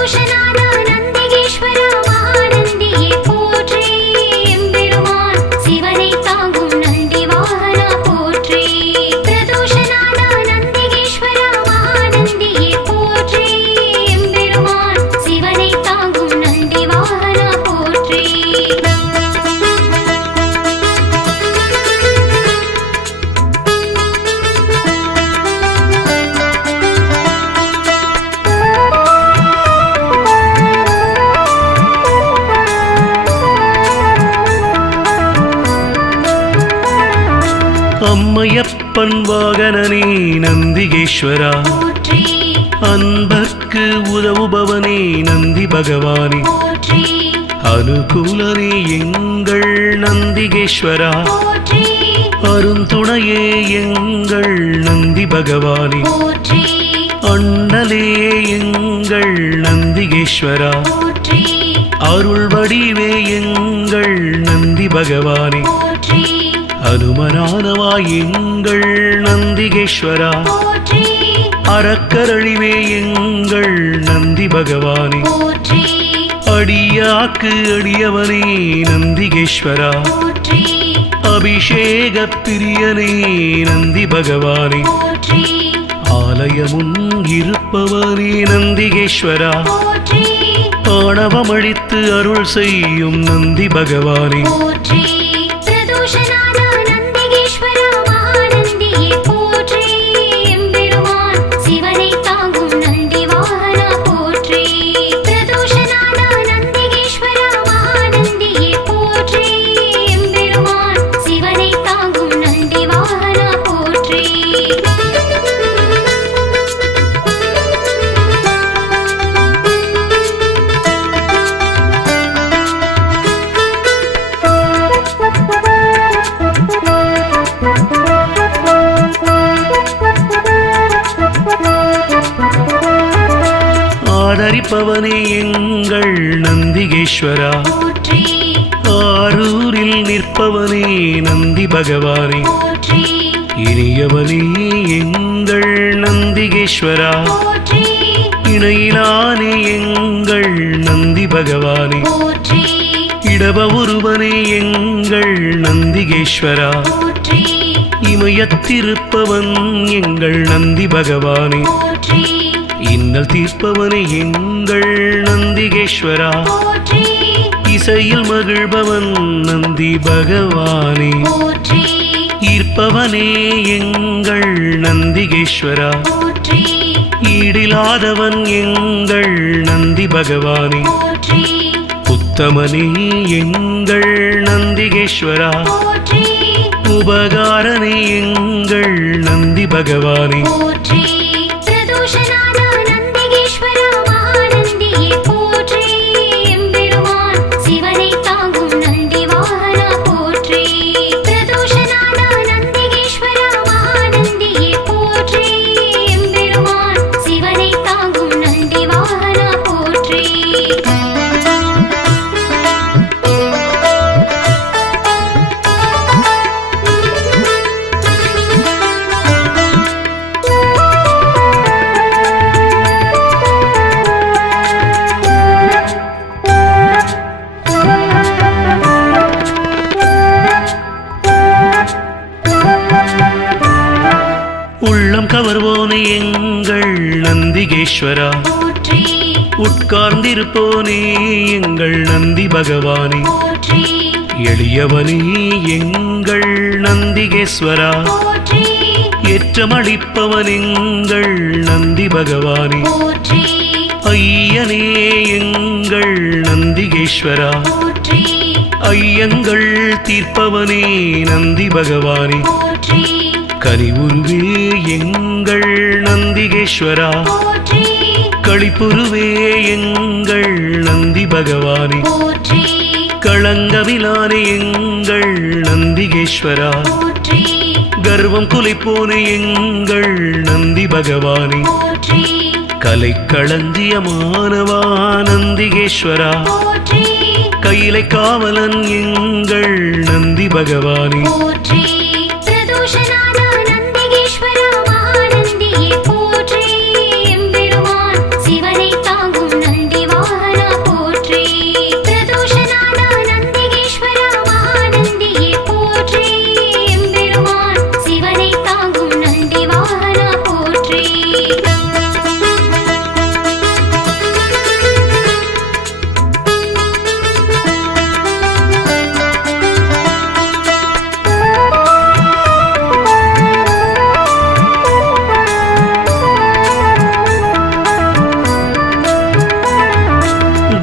அம்மையப்பன் வாகனனே நந்திகேஸ்வரா அன்பர்க்கு உதவுபவனே நந்தி பகவானே அனுகூலனே எங்கள் நந்திகேஸ்வரா அருந்துணையே எங்கள் நந்தி பகவானே அண்ணலே எங்கள் நந்திகேஸ்வரா அருள் வடிவே எங்கள் நந்தி பகவானே அனுமனானவா எங்கள் நந்திகேஸ்வரா அறக்கரழிவே எங்கள் நந்தி பகவானே அடியாக்கு அடியவனே நந்திகேஸ்வரா அபிஷேக பிரியனே நந்தி பகவானே ஆலயமுன் இருப்பவனே நந்திகேஸ்வரா ஆணவமழித்து அருள் செய்யும் நந்தி பகவானே ஆதரிப்பவனே எங்கள் நந்திகேஸ்வரா ஆரூரில் நிற்பவனே நந்தி பகவானே இனியவனே எங்கள் நந்திகேஸ்வரா இணையிலானே எங்கள் நந்தி பகவானே இடப ஒருவனே எங்கள் நந்திகேஸ்வரா இமயத்திருப்பவன் எங்கள் நந்தி பகவானே இன்னல் தீர்ப்பவனே எங்கள் நந்திகேஸ்வரா இசையில் மகிழ்பவன் நந்தி பகவானே ஈர்ப்பவனே எங்கள் நந்திகேஸ்வரா ஈடிலாதவன் எங்கள் நந்தி பகவானே உத்தமனே எங்கள் நந்திகேஸ்வரா உபகாரனே எங்கள் நந்தி பகவானே நந்திகேஸ்வரா, நந்திகேஸ்வரா, மகாநந்தியே போற்றி. எம்பெருமான் சிவனை தாங்கும் நந்தி வாகனா போற்றி. பிரதோஷநாதா நந்திகேஸ்வரா, மகாநந்தியே போற்றி. எம்பெருமான் சிவனை தாங்கும் நந்தி வாகனா போற்றி. உள்ளம் கவர்வோனே எங்கள் நந்திகேஸ்வரா போற்றி உட்கார்ந்திருப்போனே எங்கள் நந்தி பகவானே போற்றி எளியவனே எங்கள் நந்திகேஸ்வரா போற்றி ஏற்றமளிப்பவன் எங்கள் நந்தி பகவானே போற்றி ஐயனே எங்கள் நந்திகேஸ்வரா போற்றி ஐயங்கள் தீர்ப்பவனே நந்தி பகவானே போற்றி கனிவுருவே எங்கள் நந்திகேஸ்வரா போற்றி களிப்புருவே எங்கள் நந்தி பகவானே போற்றி களங்கவிலானே எங்கள் நந்திகேஸ்வரா போற்றி கர்வம் குலைப்போனே எங்கள் நந்தி பகவானே போற்றி கலை களஞ்சியமானவா நந்திகேஸ்வரா போற்றி கையிலை காவலன் எங்கள் நந்தி பகவானே போற்றி பிரதோஷநாதா நந்திகேஸ்வரா, மகாநந்தியே போற்றி. எம்பெருமான் சிவனை தாங்கும் நந்தி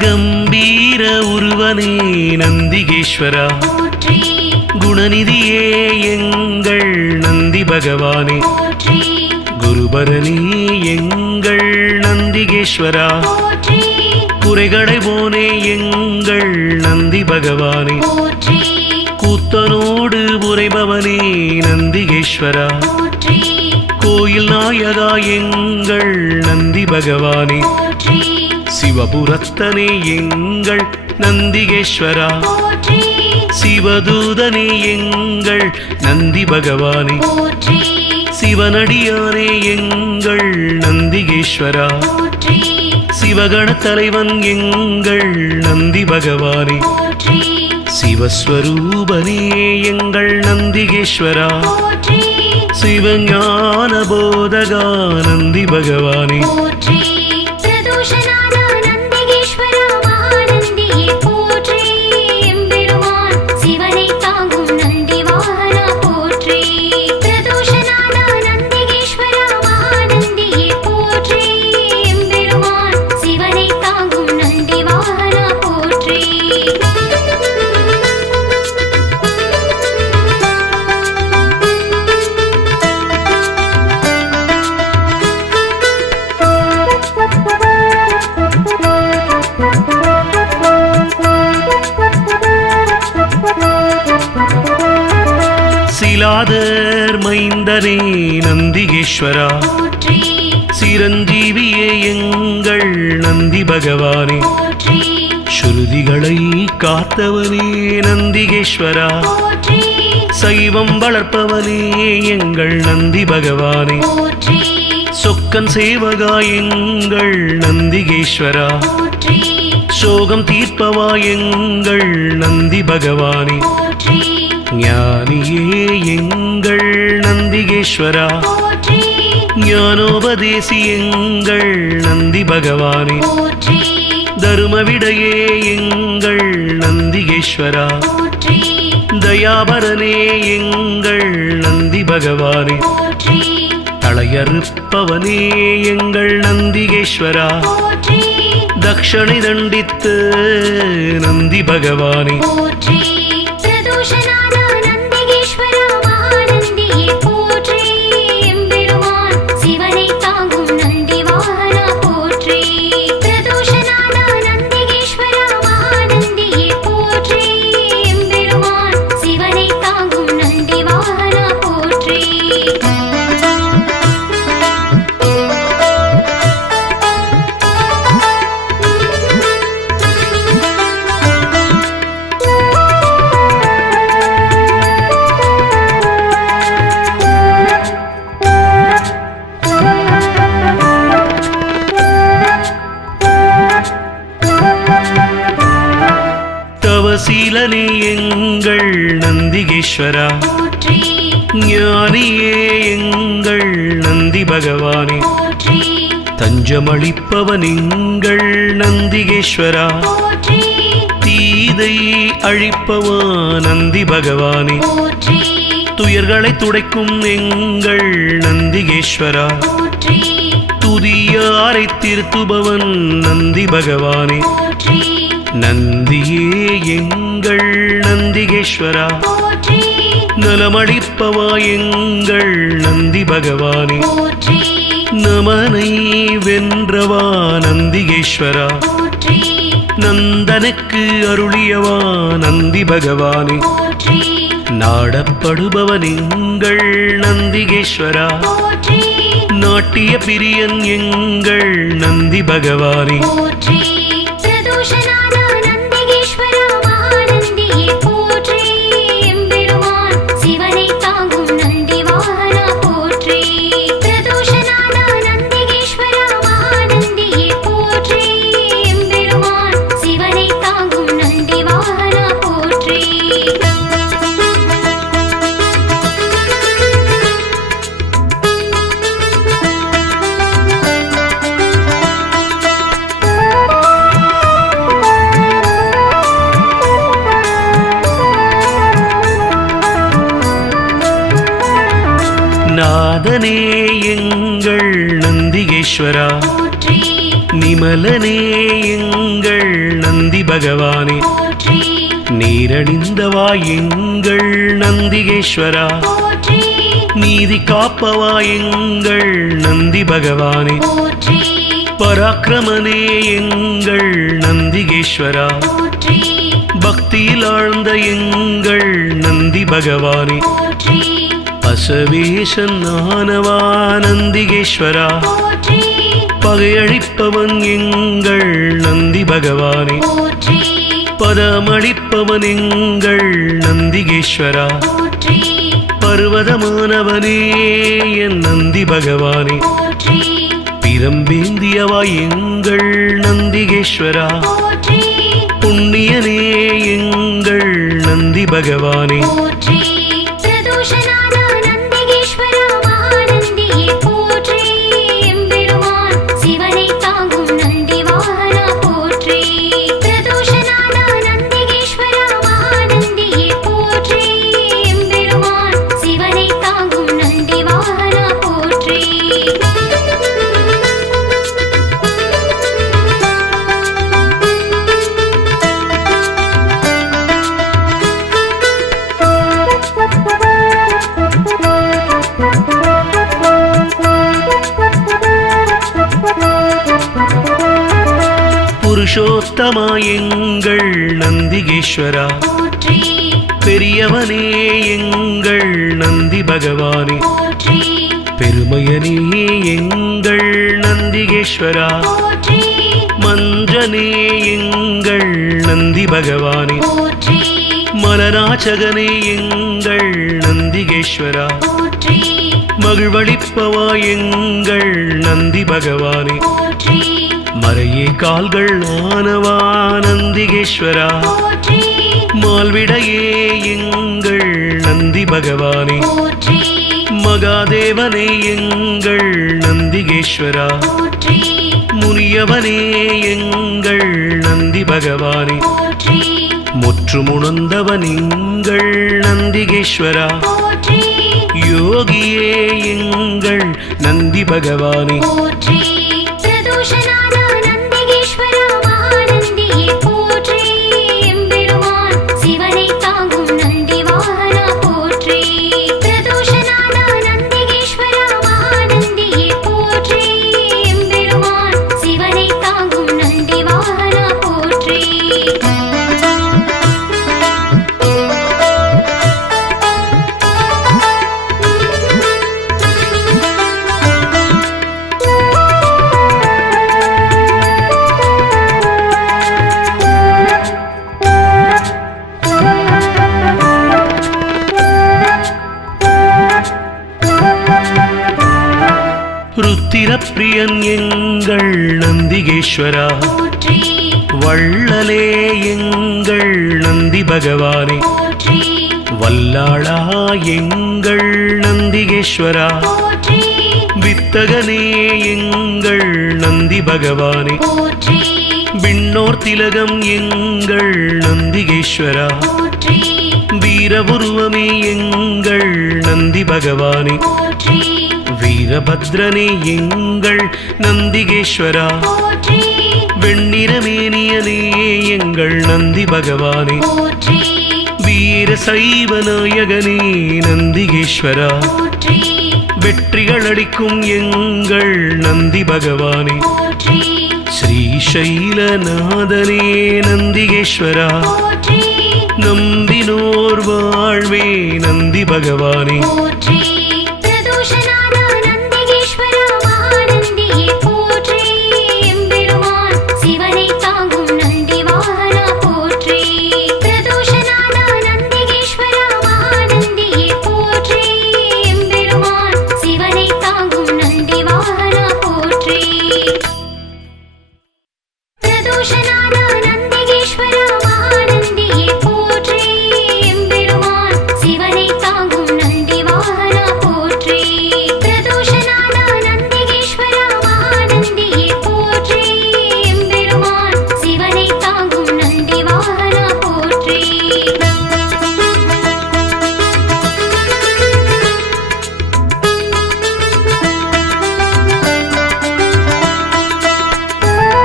கம்பீர உருவனே நந்திகேஸ்வரா போற்றி குணநிதியே எங்கள் நந்தி பகவானே போற்றி குருபரனே எங்கள் நந்திகேஸ்வரா போற்றி குறைகளை போனே எங்கள் நந்தி பகவானே போற்றி கூத்தனோடு உரைபவனே நந்திகேஸ்வரா போற்றி கோயில் நாயகா எங்கள் நந்தி பகவானே போற்றி சிவபுரத்தனே எங்கள் நந்திகேஸ்வரா போற்றி சிவதூதனே எங்கள் நந்தி பகவானே போற்றி சிவனடியானே எங்கள் நந்திகேஸ்வரா போற்றி சிவகண தலைவன் எங்கள் நந்தி பகவானே போற்றி சிவஸ்வரூபனே எங்கள் நந்திகேஸ்வரா போற்றி சிவஞான போதகா நந்தி பகவானே போற்றி பிரதோஷநாத நந்திகேஸ்வரா மகாநந்தியே போற்றி எம்பெருமான் சிவனை தாங்கும் நந்தி வாகனா போற்றி பிரதோஷநாத நந்திகேஸ்வரா மகாநந்தியே போற்றி எம்பெருமான் சிவனை தாங்கும் நந்தி வாகனா போற்றி சிலாதர் மைந்தனே நந்திகேஸ்வரா போற்றி சிரஞ்சீவியே எங்கள் நந்தி பகவானே போற்றி ஸ்ருதிகளை காத்தவனே நந்திகேஸ்வரா போற்றி சைவம் வளர்ப்பவனே எங்கள் நந்தி பகவானே போற்றி சொக்கன் சேவகா எங்கள் நந்திகேஸ்வரா போற்றி சோகம் தீர்ப்பவா எங்கள் நந்தி பகவானே போற்றி ஞானியே எங்கள் நந்திகேஸ்வரா போற்றி ஞானோபதேசி எங்கள் நந்தி பகவானே போற்றி தருமவிடையே எங்கள் நந்திகேஸ்வரா போற்றி தயாபரனே எங்கள் நந்தி பகவானே போற்றி தளையறுப்பவனே எங்கள் நந்திகேஸ்வரா போற்றி தக்ஷணை தண்டித்து நந்தி பகவானே போற்றி பிரதோஷநாத நந்திகேஸ்வரா மகாநந்தியே போற்றி எம்பெருமான் சிவனை தாங்கும் நந்தி வாகனா போற்றி பிரதோஷநாத நந்திகேஸ்வரா மகாநந்தியே போற்றி எம்பெருமான் சிவனை தாங்கும் நந்தி வாகனா போற்றி தவசீலனே எங்கள் நந்திகேஸ்வரா போற்றி ஞானியே எங்கள் நந்தி பகவானே போற்றி தஞ்சமளிப்பவன் எங்கள் நந்திகேஸ்வரா போற்றி தீதை அழிப்பவா நந்தி பகவானே போற்றி துயர்களை துடைக்கும் எங்கள் நந்திகேஸ்வரா போற்றி துதியாரை திருத்துபவன் நந்தி பகவானே போற்றி நந்தியே எங்கள் நந்திகேஸ்வரா போற்றி நலமளிப்பவா எங்கள் நந்தி பகவானே போற்றி நமனை வென்றவா நந்திகேஸ்வரா போற்றி நந்தனுக்கு அருளியவா நந்தி பகவானே போற்றி நாடப்படுபவன் எங்கள் நந்திகேஸ்வரா போற்றி நாட்டிய பிரியன் எங்கள் நந்தி பகவானே போற்றி பிரதோஷநாத நந்திகேஸ்வரா மகாநந்தியே போற்றி எம்பெருமான் சிவனை தாங்கும் நந்தி வாகனா போற்றி பிரதோஷநாத நந்திகேஸ்வரா மகாநந்தியே போற்றி எம்பெருமான் சிவனை தாங்கும் நந்தி வாகனா போற்றி நாதனே எங்கள் நந்திகேஸ்வரா போற்றி நிமலனே எங்கள் நந்தி பகவானே போற்றி நீரணிந்தவா எங்கள் நந்திகேஸ்வரா போற்றி நீதி காப்பவா எங்கள் நந்தி பகவானே போற்றி பராக்கிரமனே எங்கள் நந்திகேஸ்வரா போற்றி பக்தியில் ஆழ்ந்த எங்கள் நந்தி பகவானே போற்றி அசவேசன் ஆனவா நந்திகேஸ்வரா போற்றி பகையழிப்பவன் எங்கள் நந்தி பகவானே போற்றி பதமளிப்பவன் எங்கள் நந்திகேஸ்வரா போற்றி பர்வதமானவனே என் நந்தி பகவானே போற்றி பிரம்பேந்தியவா எங்கள் நந்திகேஸ்வரா போற்றி புண்ணியனே எங்கள் நந்தி பகவானே போற்றி பிரதோஷநாத நந்திகேஸ்வரா மகாநந்தியே போற்றி எம்பெருமான் சிவனை தாங்கும் நந்தி வாகனா போற்றி பிரதோஷநாத நந்திகேஸ்வரா மகாநந்தியே போற்றி எம்பெருமான் சிவனை தாங்கும் நந்தி வாகனா போற்றி புருஷோத்தமா எங்கள் நந்திகேஸ்வரா போற்றி பெரியவனே எங்கள் நந்தி பகவானே போற்றி பெருமையனே எங்கள் நந்திகேஸ்வரா போற்றி மஞ்சனே எங்கள் நந்தி பகவானே போற்றி மலராச்சகனே எங்கள் நந்திகேஸ்வரா போற்றி மகிழ்வளிப்பவா எங்கள் நந்தி பகவானே போற்றி மறையே கால்கள் ஆனவா நந்திகேஸ்வரா போற்றி மால்விடையே எங்கள் நந்தி பகவானே போற்றி மகாதேவனே எங்கள் நந்திகேஸ்வரா போற்றி முனியவனே எங்கள் நந்தி பகவானே போற்றி முற்றுமுணர்ந்தவன் எங்கள் நந்திகேஸ்வரா போற்றி யோகியே எங்கள் நந்தி பகவானே போற்றி பிரதோஷநாத நந்திகேஸ்வரா மகாநந்தியே போற்றி எம்பெருமான் சிவனை தாங்கும் நந்தி வாகனா போற்றி பிரதோஷநாத நந்திகேஸ்வரா மகாநந்தியே போற்றி எம்பெருமான் சிவனை தாங்கும் நந்தி வாகனா போற்றி ருத்திரப்பிரியன் எங்கள் நந்திகேஸ்வரா போற்றி வள்ளலே எங்கள் நந்தி பகவானே போற்றி வல்லாளா எங்கள் நந்திகேஸ்வரா போற்றி வித்தகனே எங்கள் நந்தி பகவானே போற்றி விண்ணோர் திலகம் எங்கள் நந்திகேஸ்வரா போற்றி வீரபுருவமே எங்கள் நந்தி பகவானே போற்றி வீரபத்ரனே எங்கள் நந்திகேஸ்வரா போற்றி வெண்ணிறமேனியனே எங்கள் நந்தி பகவானே போற்றி வீர சைவ நாயகனே நந்திகேஸ்வரா போற்றி வெற்றிகள் அளிக்கும் எங்கள் நந்தி பகவானே போற்றி ஸ்ரீசைலநாதனே நந்திகேஸ்வரா போற்றி நம்பினோர் வாழ்வே நந்தி பகவானே போற்றி பிரதோஷநாத நந்திகேஸ்வரா மகாநந்தியே போற்றி எம்பெருமான் சிவனை தாங்கும் நந்தி வாகனா போற்றி பிரதோஷநாத நந்திகேஸ்வரா மகாநந்தியே போற்றி எம்பெருமான் சிவனை தாங்கும் நந்தி வாகனா போற்றி பிரதோஷநாத நந்திகேஸ்வரா மகாநந்தியே போற்றி எம்பெருமான் சிவனை தாங்கும் நந்தி வாகனா போற்றி பிரதோஷநாத நந்திகேஸ்வரா மகாநந்தியே போற்றி எம்பெருமான் சிவனை தாங்கும் நந்தி வாகனா போற்றி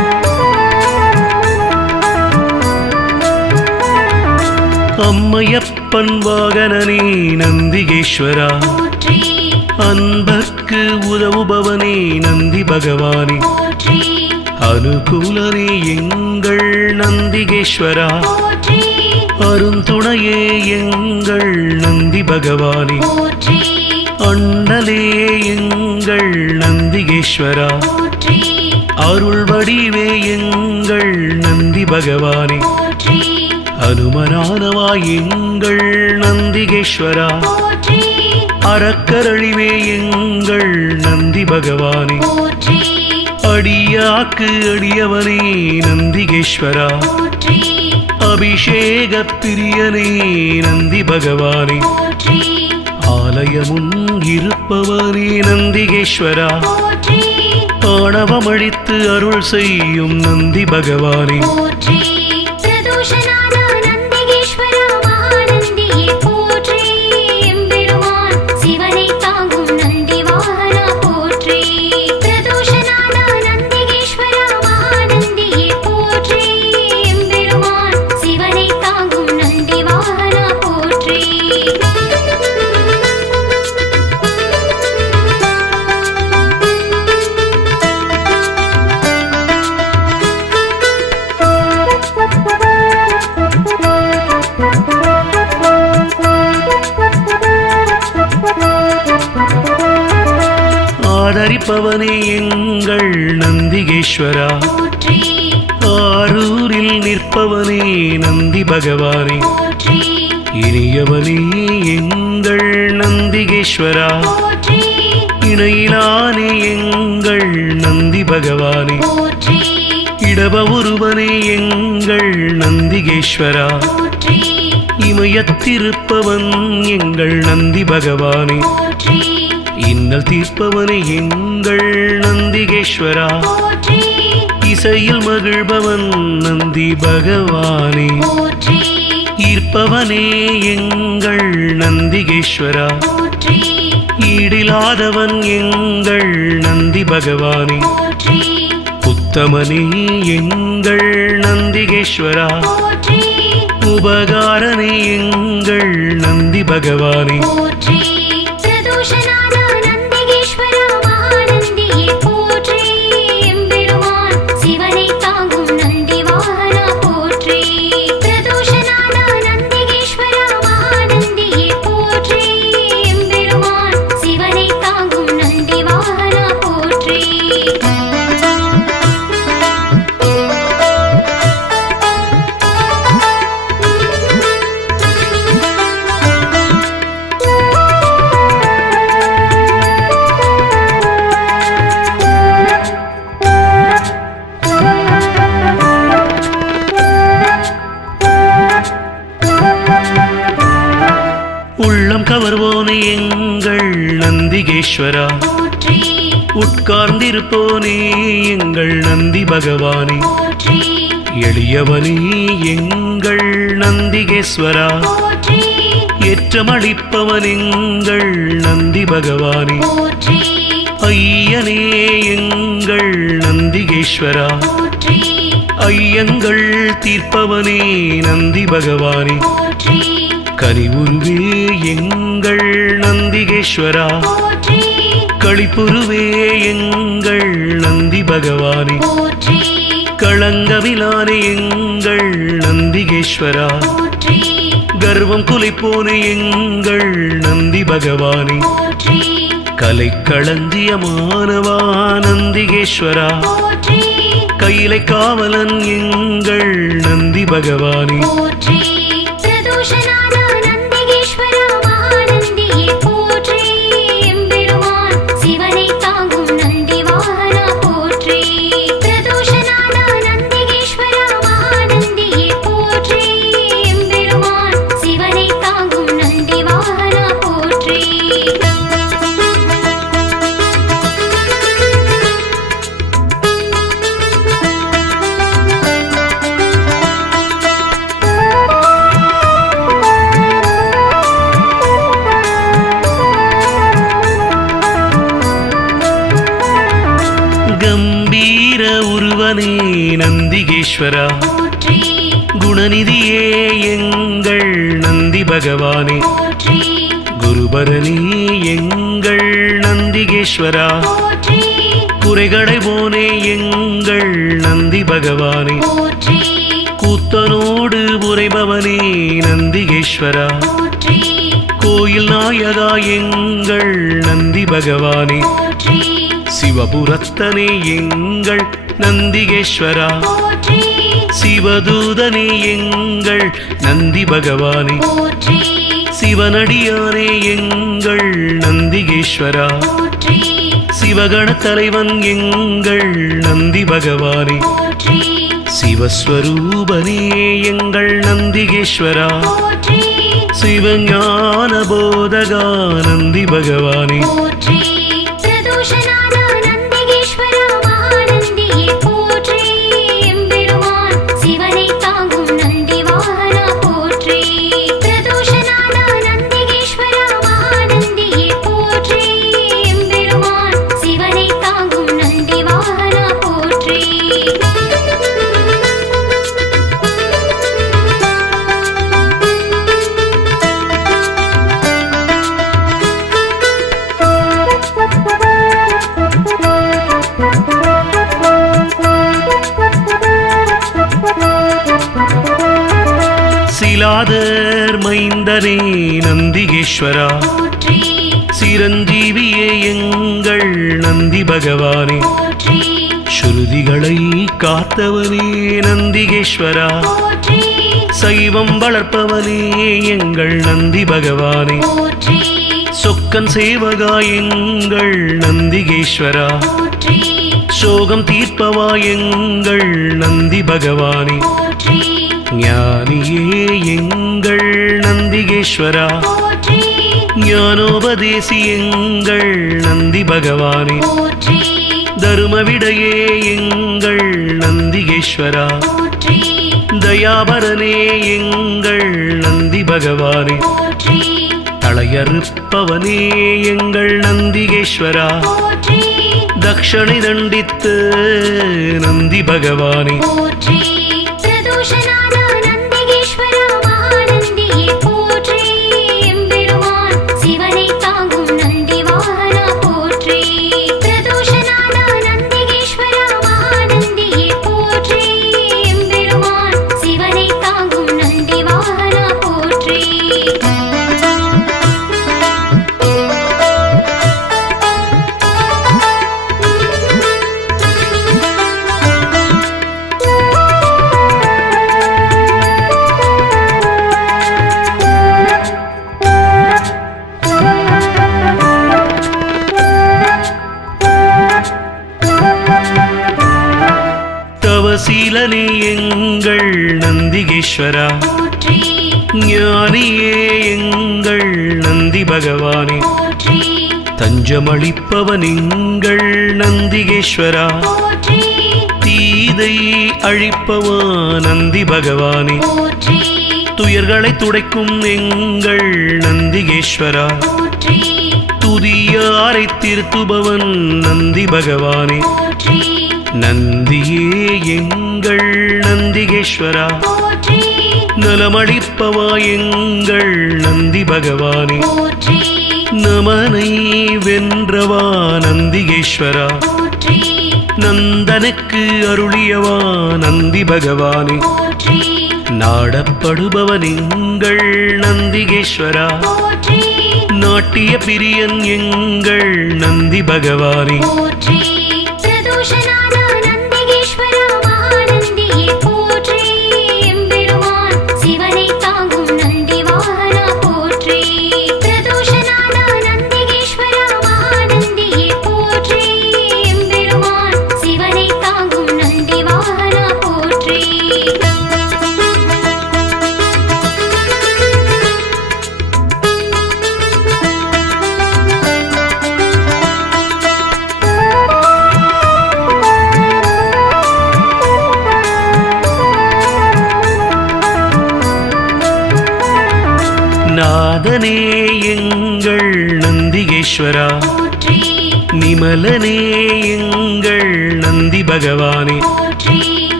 அம்மையப்பன் வாகனனே நந்திகேஸ்வரா போற்றி அன்பர்க்கு உதவுபவனே நந்தி பகவானே போற்றி அனுகூலனே எங்கள் நந்திகேஸ்வரா போற்றி அருந்துணையே எங்கள் நந்தி பகவானே போற்றி அண்ணலே எங்கள் நந்திகேஸ்வரா போற்றி அருள் வடிவே எங்கள் நந்தி பகவானே போற்றி அனுமனானவா எங்கள் நந்திகேஸ்வரா போற்றி அறக்கரழிவே எங்கள் நந்தி பகவானே போற்றி அடியாக்கு அடியவனே நந்திகேஸ்வரா போற்றி அபிஷேக பிரியனே நந்தி பகவானே போற்றி ஆலயமுன் இருப்பவனே நந்திகேஸ்வரா போற்றி ஆணவமழித்து அருள் செய்யும் நந்தி பகவானே போற்றி பிரதோஷநாத நந்திகேஸ்வரா மகாநந்தியே போற்றி எம்பெருமான் சிவனை தாங்கும் நந்தி வாகனா போற்றி பிரதோஷநாத நந்திகேஸ்வரா மகாநந்தியே போற்றி எம்பெருமான் சிவனை தாங்கும் நந்தி வாகனா போற்றி ஆதரிப்பவனே எங்கள் நந்திகேஸ்வரா போற்றி ஆரூரில் நிற்பவனே நந்தி பகவானே போற்றி இனியவனே எங்கள் நந்திகேஸ்வரா போற்றி இணையிலானே எங்கள் நந்தி பகவானே போற்றி இடப ஒருவனே எங்கள் நந்திகேஸ்வரா போற்றி இமயத்திருப்பவன் எங்கள் நந்தி பகவானே போற்றி இன்னல் தீர்ப்பவனே எங்கள் நந்திகேஸ்வரா போற்றி இசையில் மகிழ்பவன் நந்தி பகவானே போற்றி ஈர்ப்பவனே எங்கள் நந்திகேஸ்வரா போற்றி ஈடிலாதவன் எங்கள் நந்தி பகவானே போற்றி உத்தமனே எங்கள் நந்திகேஸ்வரா போற்றி உபகாரனே எங்கள் நந்தி பகவானே போற்றி பிரதோஷநாத நந்திகேஸ்வரா மகாநந்தியே போற்றி எம்பெருமான் சிவனை தாங்கும் நந்தி வாகனா போற்றி பிரதோஷநாத நந்திகேஸ்வரா மகாநந்தியே போற்றி எம்பெருமான் சிவனை தாங்கும் நந்தி வாகனா போற்றி உள்ளம் கவர்வோனே எங்கள் நந்திகேஸ்வரா போற்றி உட்கார்ந்திருப்போனே எங்கள் நந்தி பகவானே போற்றி எளியவனே எங்கள் நந்திகேஸ்வரா போற்றி ஏற்றமளிப்பவன் எங்கள் நந்தி பகவானே போற்றி ஐயனே எங்கள் நந்திகேஸ்வரா போற்றி ஐயங்கள் தீர்ப்பவனே நந்தி பகவானே போற்றி கனிவுருவே எங்கள் நந்திகேஸ்வரா போற்றி களிப்புருவே எங்கள் நந்தி பகவானே போற்றி களங்கமிலானே எங்கள் நந்திகேஸ்வரா போற்றி கர்வம் குலைப்போனே எங்கள் நந்தி பகவானே போற்றி கலைக்களஞ்சியமானவா நந்திகேஸ்வரா போற்றி கையிலை காவலன் எங்கள் நந்தி பகவானே போற்றி பிரதோஷநாத நந்திகேஸ்வரா மகாநந்தியே போற்றி எம்பெருமான் சிவனை தாங்கும் நந்தி வாகனா போற்றி பிரதோஷநாத நந்திகேஸ்வரா மகாநந்தியே போற்றி எம்பெருமான் சிவனை தாங்கும் நந்தி வாகனா போற்றி கம்பீர உருவனே நந்திகேஸ்வரா போற்றி குணநிதியே எங்கள் நந்தி பகவானே போற்றி குருபரணி எங்கள் நந்திகேஸ்வரா போற்றி குறைகளை போனே எங்கள் நந்தி பகவானே போற்றி கூத்தனோடு உரைபவனே நந்திகேஸ்வரா போற்றி கோயில் நாயகா எங்கள் நந்தி பகவானே போற்றி சிவபுரத்தனே எங்கள் நந்திகேஸ்வரா போற்றி சிவதூதனே எங்கள் நந்தி பகவானே போற்றி சிவனடியானே எங்கள் நந்திகேஸ்வரா போற்றி சிவகண தலைவன் எங்கள் நந்தி பகவானே போற்றி சிவஸ்வரூபனே எங்கள் நந்திகேஸ்வரா போற்றி சிவஞான போதகா நந்தி பகவானே போற்றி பிரதோஷநாத நந்திகேஸ்வரா மகாநந்தியே போற்றி எம்பெருமான் சிவனை தாங்கும் நந்தி வாகனா போற்றி பிரதோஷநாத நந்திகேஸ்வரா மகாநந்தியே போற்றி எம்பெருமான் சிவனை தாங்கும் நந்தி வாகனா போற்றி சிலாதர் மைந்தனே நந்திகேஸ்வரா போற்றி சிரஞ்சீவியே எங்கள் நந்தி பகவானே போற்றி ஸ்ருதிகளை காத்தவனே நந்திகேஸ்வரா போற்றி சைவம் வளர்ப்பவனே எங்கள் நந்தி பகவானே போற்றி சொக்கன் சேவகா எங்கள் நந்திகேஸ்வரா போற்றி சோகம் தீர்ப்பவா எங்கள் நந்தி பகவானே போற்றி ஞானியே எங்கள் நந்திகேஸ்வரா போற்றி ஞானோபதேசி எங்கள் நந்தி பகவானே போற்றி தருமவிடையே எங்கள் நந்திகேஸ்வரா போற்றி தயாபரனே எங்கள் நந்தி பகவானே போற்றி தளையறுப்பவனே எங்கள் நந்திகேஸ்வரா போற்றி தக்ஷணை தண்டித்து நந்தி பகவானே போற்றி பிரதோஷநாத நந்திகேஸ்வரா மகாநந்தியே போற்றி எம்பெருமான் சிவனை தாங்கும் நந்தி வாகனா போற்றி பிரதோஷநாத நந்திகேஸ்வரா மகாநந்தியே போற்றி எம்பெருமான் சிவனை தாங்கும் நந்தி வாகனா போற்றி தவசீலனே எங்கள் நந்திகேஸ்வரா போற்றி ஞானியே எங்கள் நந்தி பகவானே போற்றி தஞ்சமளிப்பவன் எங்கள் நந்திகேஸ்வரா போற்றி தீதை அழிப்பவா நந்தி பகவானே போற்றி துயர்களை துடைக்கும் எங்கள் நந்திகேஸ்வரா போற்றி துதியாரை திருத்துபவன் நந்தி பகவானே போற்றி நந்தியே எங்கள் நந்திகேஸ்வரா போற்றி நலமளிப்பவா எங்கள் நந்தி பகவானே போற்றி நமனை வென்றவா நந்திகேஸ்வரா போற்றி நந்தனுக்கு அருளியவா நந்தி பகவானே போற்றி நாடப்படுபவன் எங்கள் நந்திகேஸ்வரா போற்றி நாட்டிய பிரியன் எங்கள் நந்தி பகவானே போற்றி பிரதோஷநாத நந்திகேஸ்வரா மகாநந்தியே போற்றி எம்பெருமான் சிவனை தாங்கும் நந்தி வாகனா போற்றி பிரதோஷநாத நந்திகேஸ்வரா மகாநந்தியே போற்றி எம்பெருமான் சிவனை தாங்கும் நந்தி வாகனா போற்றி நாதனே எங்கள் நந்திகேஸ்வரா போற்றி நிமலனே எங்கள் நந்தி பகவானே போற்றி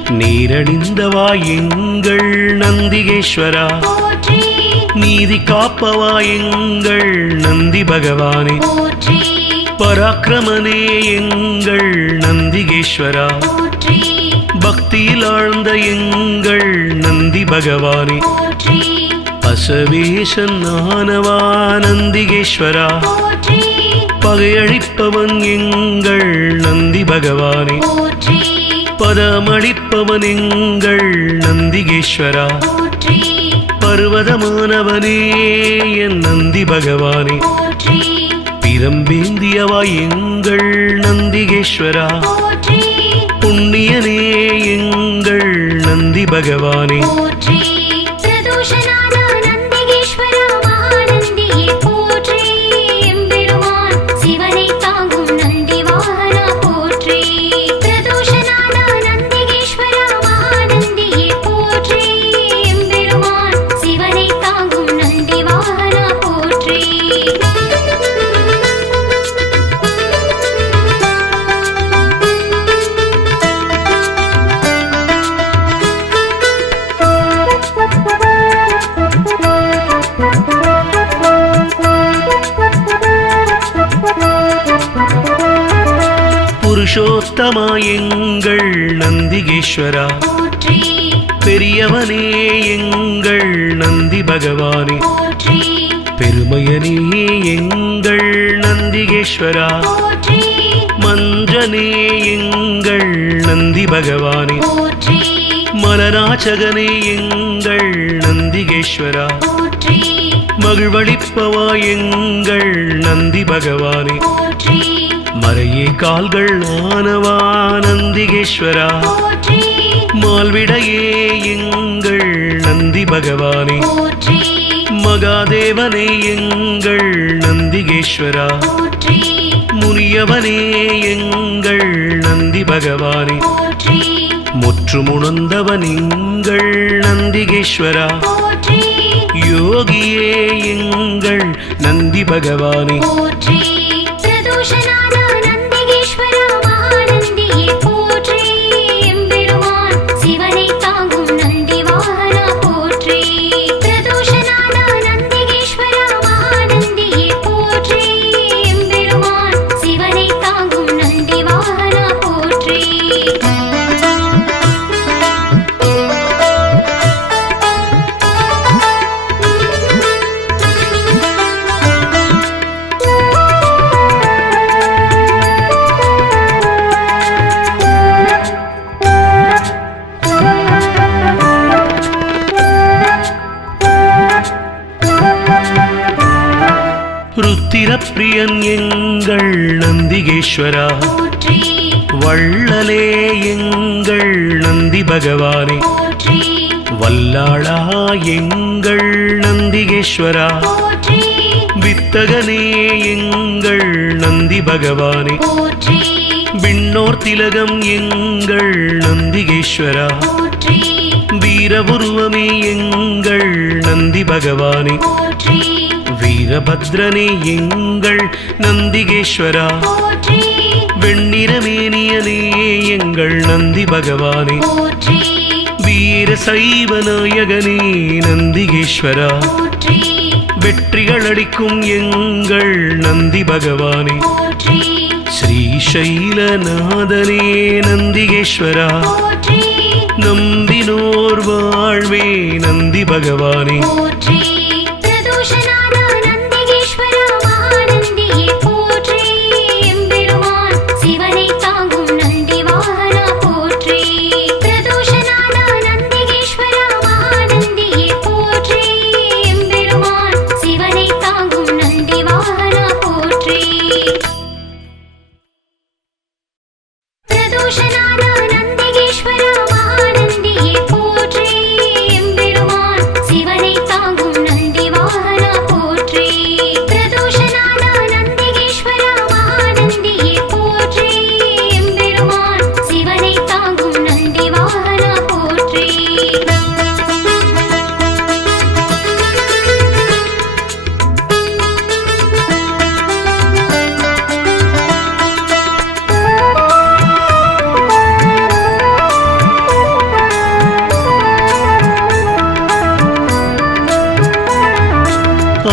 நீரணிந்தவா எங்கள் நந்திகேஸ்வரா, போற்றி நீதி காப்பவா எங்கள் நந்தி பகவானே, போற்றி பராக்கிரமனே எங்கள் நந்திகேஸ்வரா, போற்றி பக்தியில் ஆழ்ந்த எங்கள் நந்தி பகவானே, போற்றி அசவேசன் ஆனவா நந்திகேஸ்வரா, போற்றி பகையழிப்பவன் எங்கள் நந்தி பகவானே, போற்றி பதமளிப்பவன் எங்கள் நந்திகேஸ்வரா, போற்றி பர்வதமானவனே என் நந்தி பகவானே, போற்றி பிரம்பேந்தியவா எங்கள் நந்திகேஸ்வரா, போற்றி புண்ணியனே எங்கள் நந்தி பகவானே, போற்றி பிரதோஷநாத நந்திகேஸ்வரா மகாநந்தியே போற்றி எம்பெருமான் சிவனை தாங்கும் நந்தி வாகனா போற்றி பிரதோஷநாத நந்திகேஸ்வரா மகாநந்தியே போற்றி எம்பெருமான் சிவனை தாங்கும் நந்தி வாகனா போற்றி புருஷோத்தமா எங்கள் நந்திகேஸ்வரா, போற்றி பெரியவனே எங்கள் நந்தி பகவானே, போற்றி பெருமையனே எங்கள் நந்திகேஸ்வரா, போற்றி மஞ்சனே எங்கள் நந்தி பகவானே, போற்றி மலநாச்சகனே எங்கள் நந்திகேஸ்வரா, போற்றி மகிழ்வளிப்பவா எங்கள் நந்தி பகவானே, போற்றி மறையே கால்கள் ஆனவா நந்திகேஸ்வரா, போற்றி மால்விடையே எங்கள் நந்தி பகவானே, போற்றி மகாதேவனே எங்கள் நந்திகேஸ்வரா, போற்றி முனியவனே எங்கள் நந்தி பகவானே, போற்றி முற்றுமுணர்ந்தவன் எங்கள் நந்திகேஸ்வரா, போற்றி யோகியே எங்கள் நந்தி பகவானே, போற்றி பிரதோஷநாத நந்திகேஸ்வரா மகாநந்தியே போற்றி எம்பெருமான் சிவனை தாங்கும் நந்தி வாகனா போற்றி பிரதோஷநாத நந்திகேஸ்வரா மகாநந்தியே போற்றி எம்பெருமான் சிவனை தாங்கும் நந்தி வாகனா போற்றி ருத்திரப்பிரியன் எங்கள் நந்திகேஸ்வரா, போற்றி வள்ளலே எங்கள் நந்தி பகவானே, போற்றி வல்லாளா எங்கள் நந்திகேஸ்வரா, போற்றி வித்தகனே எங்கள் நந்தி பகவானே, போற்றி விண்ணோர் திலகம் எங்கள் நந்திகேஸ்வரா, போற்றி வீரபுருவமே எங்கள் நந்தி பகவானே, போற்றி வீரபத்ரனே எங்கள் நந்திகேஸ்வரா, போற்றி வெண்ணிறமேனியனே எங்கள் நந்தி பகவானே, போற்றி வீர சைவ நாயகனே நந்திகேஸ்வரா, போற்றி வெற்றிகள் அளிக்கும் எங்கள் நந்தி பகவானே, போற்றி ஸ்ரீசைலநாதனே நந்திகேஸ்வரா, போற்றி நம்பினோர் வாழ்வே நந்தி பகவானே, போற்றி பிரதோஷநாத நந்திகேஸ்வரா மகாநந்தியே போற்றி எம்பெருமான் சிவனை தாங்கும் நந்தி வாகனா போற்றி பிரதோஷநாத நந்திகேஸ்வரா மகாநந்தியே போற்றி எம்பெருமான் சிவனை தாங்கும் நந்தி வாகனா போற்றி பிரதோஷநாத நந்திகேஸ்வரா மகாநந்தியே போற்றி எம்பெருமான் சிவனை தாங்கும் நந்தி வாகனா போற்றி பிரதோஷநாத நந்திகேஸ்வரா மகாநந்தியே போற்றி எம்பெருமான் சிவனை தாங்கும் நந்தி வாகனா போற்றி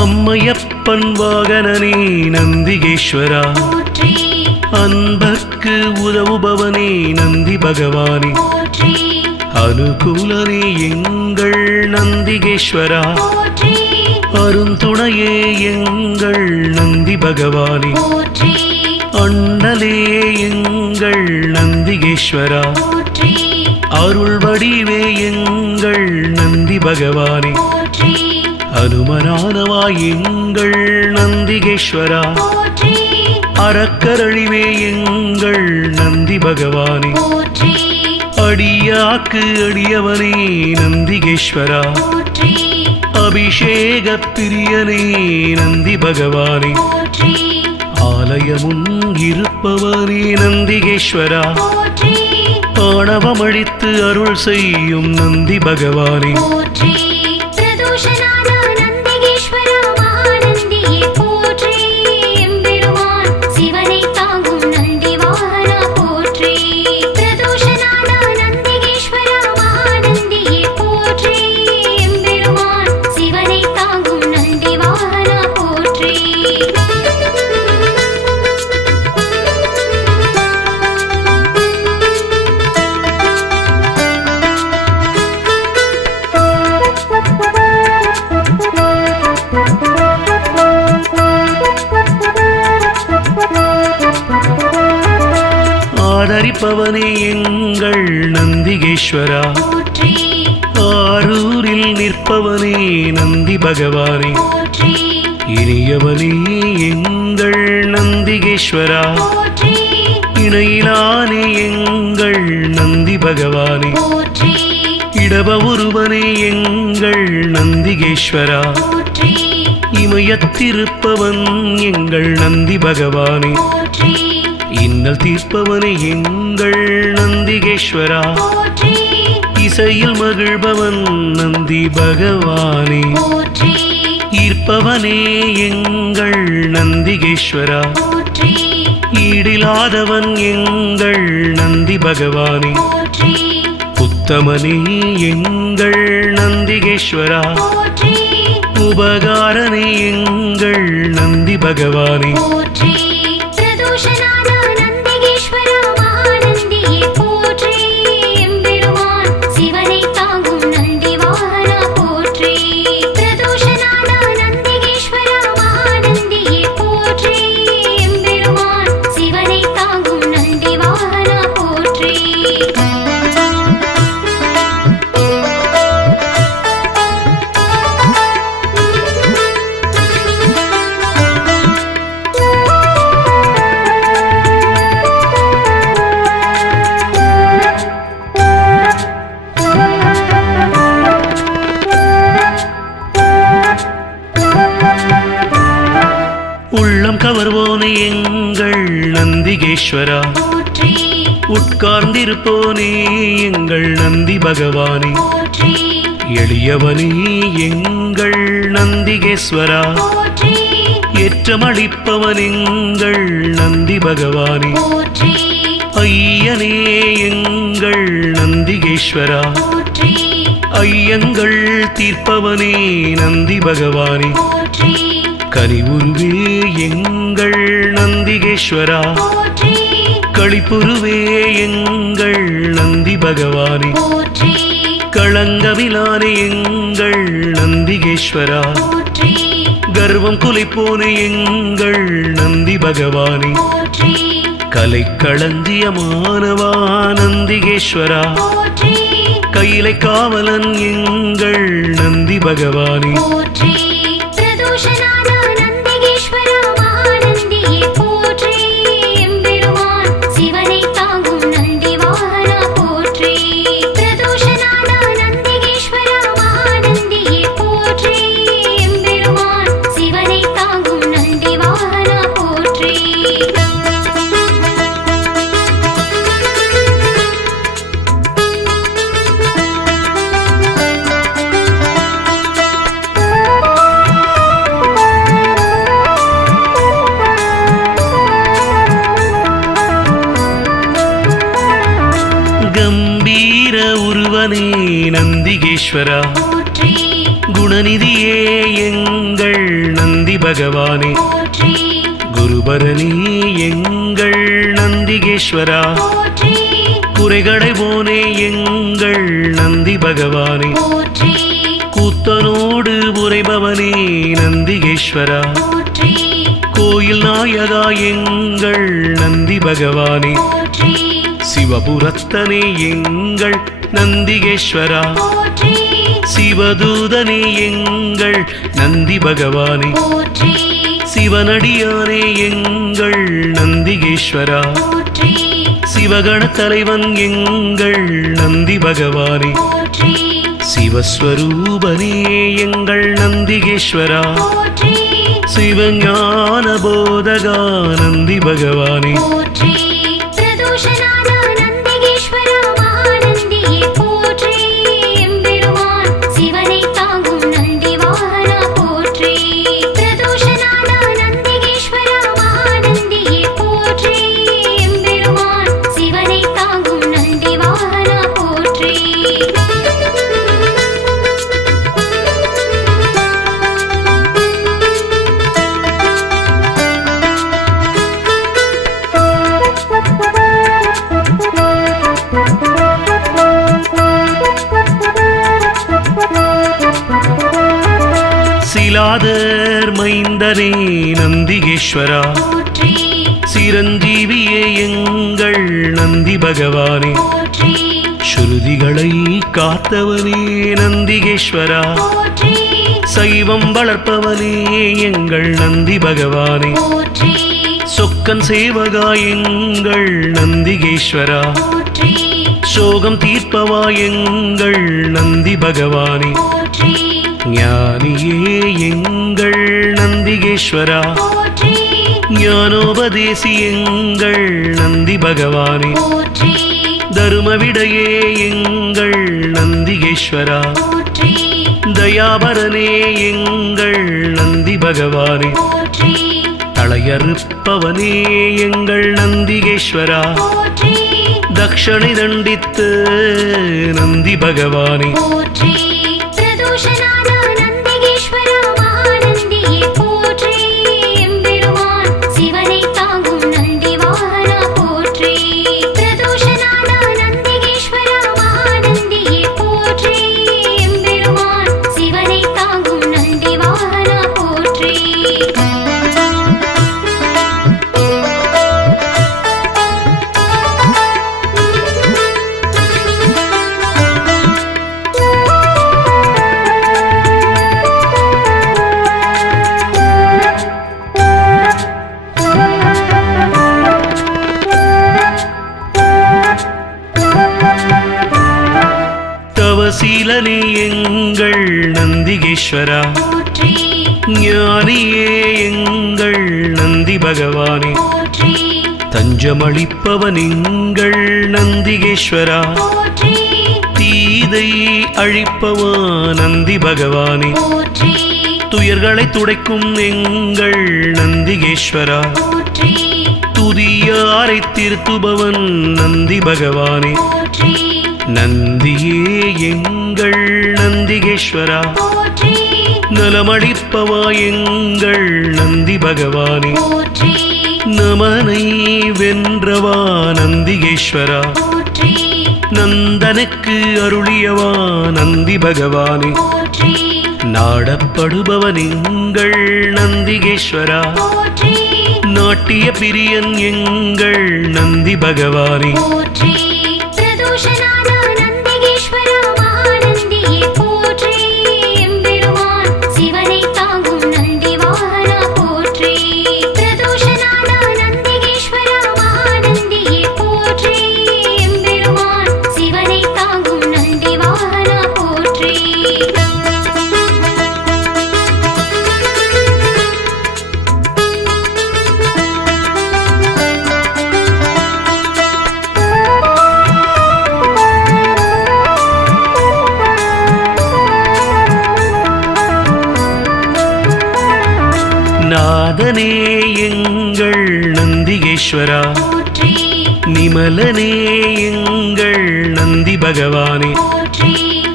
அம்மையப்பன் வாகனனே நந்திகேஸ்வரா போற்றி அன்பர்க்கு உதவுபவனே நந்தி பகவானே போற்றி அனுகூலனே எங்கள் நந்திகேஸ்வரா போற்றி அருந்துணையே எங்கள் நந்தி பகவானே போற்றி அண்ணலே எங்கள் நந்திகேஸ்வரா போற்றி அருள் வடிவே எங்கள் நந்தி பகவானே போற்றி அனுமனானவா எங்கள் நந்திகேஸ்வரா போற்றி அறக்கரழிவே எங்கள் நந்தி பகவானே போற்றி அடியாக்கு அடியவனே நந்திகேஸ்வரா போற்றி அபிஷேக பிரியனே நந்தி பகவானே போற்றி ஆலயமும் இருப்பவனே நந்திகேஸ்வரா போற்றி ஆணவமழித்து அருள் செய்யும் நந்தி பகவானே போற்றி பிரதோஷநாத நந்திகேஸ்வரா மகாநந்தியே போற்றி எம்பெருமான் சிவனை தாங்கும் நந்தி வாகனா போற்றி பிரதோஷநாத நந்திகேஸ்வரா மகாநந்தியே போற்றி எம்பெருமான் சிவனை தாங்கும் நந்தி வாகனா போற்றி ஆதரிப்பவனே எங்கள் நந்திகேஸ்வரா போற்றி ஆரூரில் நிற்பவனே நந்தி பகவானே போற்றி இனியவனே எங்கள் நந்திகேஸ்வரா போற்றி இணையிலானே எங்கள் நந்தி பகவானே போற்றி இடப ஒருவனே எங்கள் நந்திகேஸ்வரா போற்றி இமயத்திருப்பவன் எங்கள் நந்தி பகவானே போற்றி இன்னல் தீர்ப்பவனே எங்கள் நந்திகேஸ்வரா போற்றி இசையில் மகிழ்பவன் நந்தி பகவானே போற்றி ஈர்ப்பவனே எங்கள் நந்திகேஸ்வரா போற்றி ஈடிலாதவன் எங்கள் நந்தி பகவானே போற்றி உத்தமனே எங்கள் நந்திகேஸ்வரா போற்றி உபகாரனே எங்கள் நந்தி பகவானே போற்றி பிரதோஷநாத நந்திகேஸ்வரா மகாநந்தியே போற்றி எம்பெருமான் சிவனை தாங்கும் நந்தி வாகனா போற்றி பிரதோஷநாத நந்திகேஸ்வரா மகாநந்தியே போற்றி எம்பெருமான் சிவனை தாங்கும் நந்தி வாகனா போற்றி உள்ளம் கவர்வோனே எங்கள் நந்திகேஸ்வரா போற்றி உட்கார்ந்திருப்போனே எங்கள் நந்தி பகவானே போற்றி எளியவனே எங்கள் நந்திகேஸ்வரா போற்றி ஏற்றமளிப்பவன் எங்கள் நந்தி பகவானே போற்றி ஐயனே எங்கள் நந்திகேஸ்வரா போற்றி ஐயங்கள் தீர்ப்பவனே நந்தி பகவானே போற்றி கனிவுருவே எங்கள் நந்திகேஸ்வரா போற்றி களிப்புருவே எங்கள் நந்தி பகவானே போற்றி களங்கமிலானே எங்கள் நந்திகேஸ்வரா போற்றி கர்வம் குலைப்போனே எங்கள் நந்தி பகவானே போற்றி கலை களஞ்சியமானவா நந்திகேஸ்வரா போற்றி கையிலை காவலன் எங்கள் நந்தி பகவானே போற்றி பிரதோஷநாத நந்திகேஸ்வரா மகாநந்தியே போற்றி எம்பெருமான் சிவனை தாங்கும் நந்தி வாகனா போற்றி பிரதோஷநாத நந்திகேஸ்வரா மகாநந்தியே போற்றி எம்பெருமான் சிவனை தாங்கும் நந்தி வாகனா போற்றி கம்பீர உருவனே நந்திகேஸ்வரா போற்றி குணநிதியே எங்கள் நந்தி பகவானே போற்றி குருபரணி எங்கள் நந்திகேஸ்வரா போற்றி குறைகளைவோனே எங்கள் நந்தி பகவானே போற்றி கூத்தனோடு உரைபவனே நந்திகேஸ்வரா போற்றி கோயில் நாயகா எங்கள் நந்தி பகவானே போற்றி சிவபுரத்தனே எங்கள் நந்திகேஸ்வரா போற்றி சிவதூதனே எங்கள் நந்தி பகவானே போற்றி சிவனடியானே எங்கள் நந்திகேஸ்வரா போற்றி சிவகண தலைவன் எங்கள் நந்தி பகவானே போற்றி சிவஸ்வரூபனே எங்கள் நந்திகேஸ்வரா போற்றி சிவஞான போதகா நந்தி பகவானே போற்றி பிரதோஷநாத நந்திகேஸ்வரா மகாநந்தியே போற்றி எம்பெருமான் சிவனை தாங்கும் நந்தி வாகனா போற்றி பிரதோஷநாத நந்திகேஸ்வரா மகாநந்தியே போற்றி எம்பெருமான் சிவனை தாங்கும் நந்தி வாகனா போற்றி சிலாதர் மைந்தனே நந்திகேஸ்வரா போற்றி சிரஞ்சீவியே எங்கள் நந்தி பகவானே போற்றி ஸ்ருதிகளை காத்தவனே நந்திகேஸ்வரா போற்றி சைவம் வளர்ப்பவனே எங்கள் நந்தி பகவானே போற்றி சொக்கன் சேவகா எங்கள் நந்திகேஸ்வரா போற்றி சோகம் தீர்ப்பவா எங்கள் நந்தி பகவானே போற்றி ஞானியே எங்கள் நந்திகேஸ்வரா போற்றி ஞானோபதேசி எங்கள் நந்தி பகவானே போற்றி தருமவிடையே எங்கள் நந்திகேஸ்வரா போற்றி தயாபரனே எங்கள் நந்தி பகவானே போற்றி தளையறுப்பவனே எங்கள் நந்திகேஸ்வரா போற்றி தக்ஷணை தண்டித்து நந்தி பகவானே போற்றி பிரதோஷநாத நந்திகேஸ்வரா மகாநந்தியே போற்றி எம்பெருமான் சிவனை தாங்கும் நந்தி வாகனா போற்றி பிரதோஷநாத நந்திகேஸ்வரா மகாநந்தியே போற்றி எம்பெருமான் சிவனை தாங்கும் நந்தி வாகனா போற்றி தவசீலனே எங்கள் நந்திகேஸ்வரா போற்றி ஞானியே எங்கள் நந்தி பகவானே போற்றி தஞ்சமளிப்பவன் எங்கள் நந்திகேஸ்வரா போற்றி தீதை அழிப்பவா நந்தி பகவானே போற்றி துயர்களை துடைக்கும் எங்கள் நந்திகேஸ்வரா போற்றி துதியாரை திருத்துபவன் நந்தி பகவானே போற்றி நந்தியே எங்கள் நந்திகேஸ்வரா போற்றி நலமளிப்பவா எங்கள் நந்தி பகவானே போற்றி நமனை வென்றவா நந்திகேஸ்வரா போற்றி நந்தனுக்கு அருளியவா நந்தி பகவானே போற்றி நாடப்படுபவன் எங்கள் நந்திகேஸ்வரா போற்றி நாட்டிய பிரியன் எங்கள் நந்தி பகவானே போற்றி பிரதோஷநாத நந்திகேஸ்வரா மகாநந்தியே போற்றி எம்பெருமான் சிவனை தாங்கும் நந்தி வாகனா போற்றி பிரதோஷநாத நந்திகேஸ்வரா மகாநந்தியே போற்றி எம்பெருமான் சிவனை தாங்கும் நந்தி வாகனா போற்றி நாதனே எங்கள் நந்திகேஸ்வரா போற்றி நிமலனே எங்கள் நந்தி பகவானே போற்றி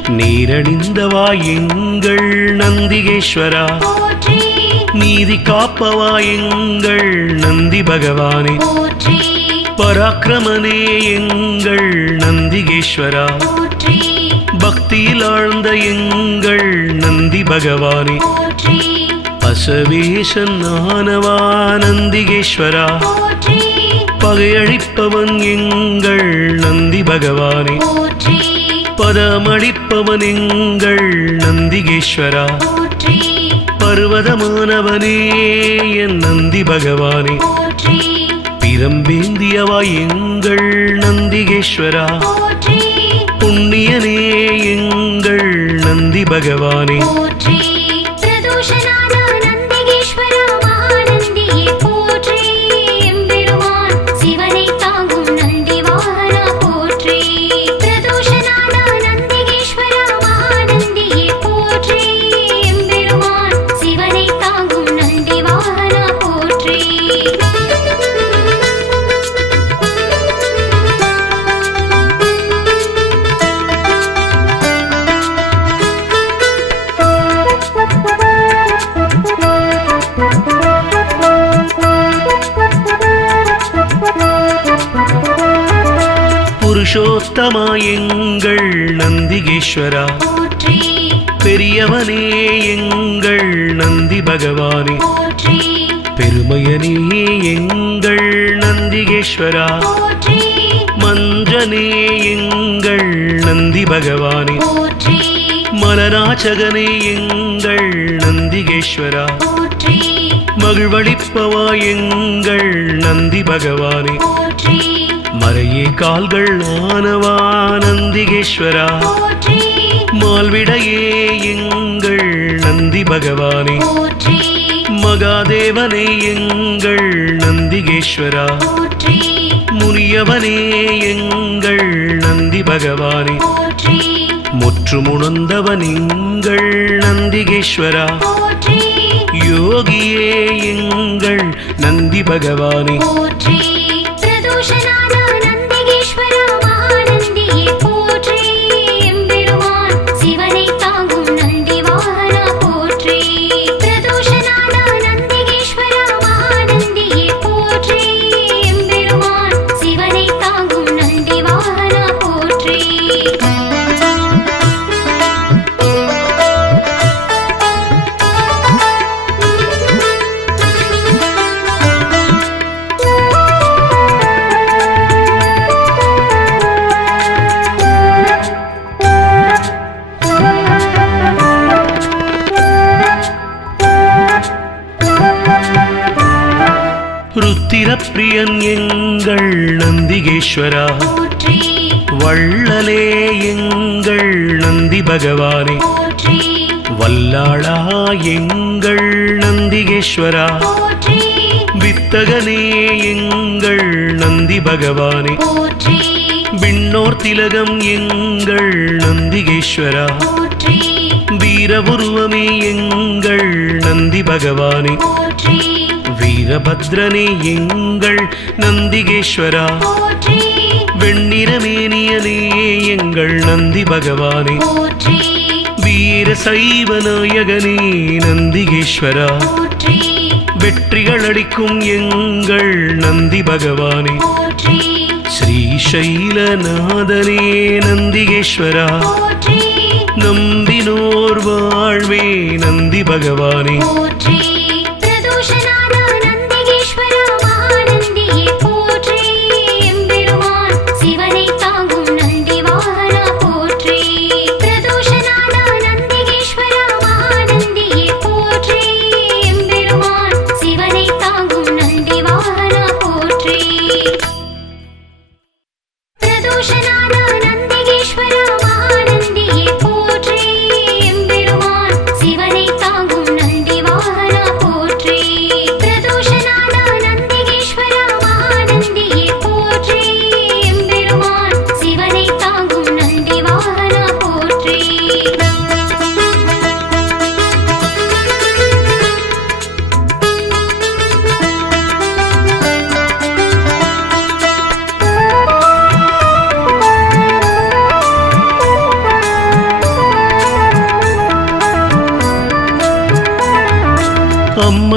நீரணிந்தவா எங்கள் நந்திகேஸ்வரா போற்றி நீதி காப்பவா எங்கள் நந்தி பகவானே போற்றி பராக்கிரமனே எங்கள் நந்திகேஸ்வரா போற்றி பக்தியில் ஆழ்ந்த எங்கள் நந்தி பகவானே போற்றி அசவேசன் ஆனவா நந்திகேஸ்வரா போற்றி பகையழிப்பவன் எங்கள் நந்தி பகவானே போற்றி பதமளிப்பவன் எங்கள் நந்திகேஸ்வரா போற்றி பர்வதமானவனே என் நந்தி பகவானே போற்றி பிரம்பேந்தியவா எங்கள் நந்திகேஸ்வரா போற்றி புண்ணியனே எங்கள் நந்தி பகவானே போற்றி பிரதோஷநாத நந்திகேஸ்வரா மகாநந்தியே போற்றி எம்பெருமான் சிவனை தாங்கும் நந்தி வாகனா போற்றி பிரதோஷநாத நந்திகேஸ்வரா மகாநந்தியே போற்றி எம்பெருமான் சிவனை தாங்கும் நந்தி வாகனா போற்றி புருஷோத்தமா எங்கள் நந்திகேஸ்வரா போற்றி பெரியவனே எங்கள் நந்தி பகவானே போற்றி பெருமையனே எங்கள் நந்திகேஸ்வரா போற்றி மஞ்சனே எங்கள் நந்தி பகவானே போற்றி மலராச்சகனே எங்கள் நந்திகேஸ்வரா போற்றி மகிழ்வளிப்பவா எங்கள் நந்தி பகவானே போற்றி மறையே கால்கள் ஆனவா நந்திகேஸ்வரா போற்றி மால்விடையே எங்கள் நந்தி பகவானே போற்றி மகாதேவனே எங்கள் நந்திகேஸ்வரா போற்றி முனியவனே எங்கள் நந்தி பகவானே போற்றி முற்றுமுணர்ந்தவன் எங்கள் நந்திகேஸ்வரா போற்றி யோகியே எங்கள் நந்தி பகவானே போற்றி பிரதோஷநாத நந்திகேஸ்வரா மகாநந்தியே போற்றி எம்பெருமான் சிவனை தாங்கும் நந்தி வாகனா போற்றி பிரதோஷநாத நந்திகேஸ்வரா மகாநந்தியே போற்றி எம்பெருமான் சிவனை தாங்கும் நந்தி வாகனா போற்றி ருத்திரப்பிரியன் எங்கள் நந்திகேஸ்வரா போற்றி வள்ளலே எங்கள் நந்தி பகவானே போற்றி வல்லாளா எங்கள் நந்திகேஸ்வரா போற்றி வித்தகனே எங்கள் நந்தி பகவானே போற்றி விண்ணோர் திலகம் எங்கள் நந்திகேஸ்வரா போற்றி வீரபுருவமே எங்கள் நந்தி பகவானே போற்றி வீரபத்ரனே எங்கள் நந்திகேஸ்வரா போற்றி வெண்ணிறமேனியனே எங்கள் நந்தி பகவானே போற்றி வீர சைவ நாயகனே நந்திகேஸ்வரா போற்றி வெற்றிகள் அளிக்கும் எங்கள் நந்தி பகவானே போற்றி ஸ்ரீசைலநாதனே நந்திகேஸ்வரா போற்றி நம்பினோர் வாழ்வே நந்தி பகவானே போற்றி பிரதோஷநாத நந்திகேஸ்வரா மகாநந்தியே போற்றி எம்பெருமான் சிவனை தாங்கும் நந்தி வாகனா போற்றி பிரதோஷநாத நந்திகேஸ்வரா மகாநந்தியே போற்றி எம்பெருமான் சிவனை தாங்கும் நந்தி வாகனா போற்றி பிரதோஷநாத நந்திகேஸ்வரா மகாநந்தியே போற்றி எம்பெருமான் சிவனை தாங்கும் நந்தி வாகனா போற்றி பிரதோஷநாத நந்திகேஸ்வரா மகாநந்தியே போற்றி எம்பெருமான் சிவனை தாங்கும் நந்தி வாகனா போற்றி